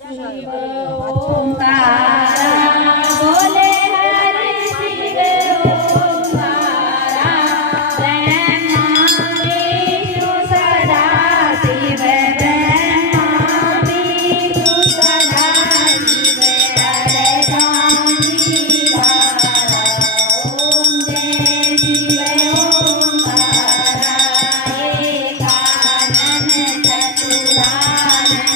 शिव ओंकारा बोले हरि शिव ओंकारा ब्रह्मा विष्णु सदा शिव ब्रह्मा विष्णु सदा शिव हरे राम शिवारा ओम जय शिव ओंकारा एकानन चतुरानन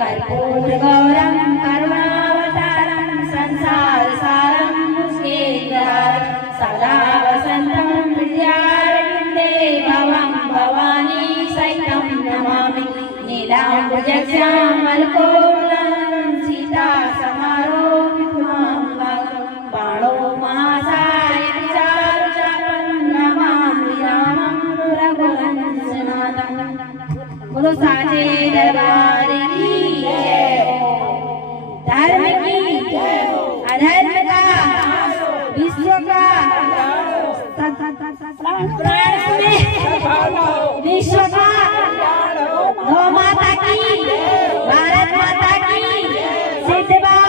कर्पूरगौरं करुणावतारं संसारसारं मुकेन्द्रहारं सदा वसन्तं हृदयारविन्दे भवं भवानी सहितं नमामि नीलाम्बुजश्यामलकोमलं सीतासमारोपितं बाणो महासाय चारुचापं नमामि रामं रघुवंशनाथं बोलो साचे दरबार की जय हो, धर्म की जय हो, अधर्म का विश्व का विश्व का गौ माता की सिद्ध